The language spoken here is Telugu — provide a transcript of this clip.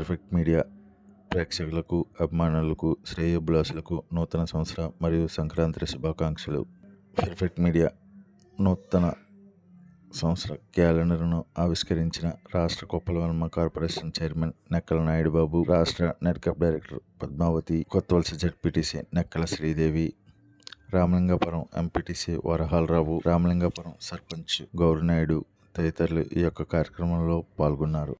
పర్ఫెక్ట్ మీడియా ప్రేక్షకులకు, అభిమానులకు, శ్రేయోభిలాషులకు నూతన సంవత్సర మరియు సంక్రాంతి శుభాకాంక్షలు. పర్ఫెక్ట్ మీడియా నూతన సంవత్సర క్యాలెండర్ను ఆవిష్కరించిన రాష్ట్ర కొప్పలవలమ కార్పొరేషన్ చైర్మన్ నెక్కల నాయుడు బాబు, రాష్ట్ర నెట్కప్ director Padmavati, Kothavalasa ZPTC Nekkala Sridevi, Ramalingapuram MPTC Varahala Rao, Ramalingapuram sarpanch Gourinaidu తదితరులు ఈ యొక్క కార్యక్రమంలో పాల్గొన్నారు.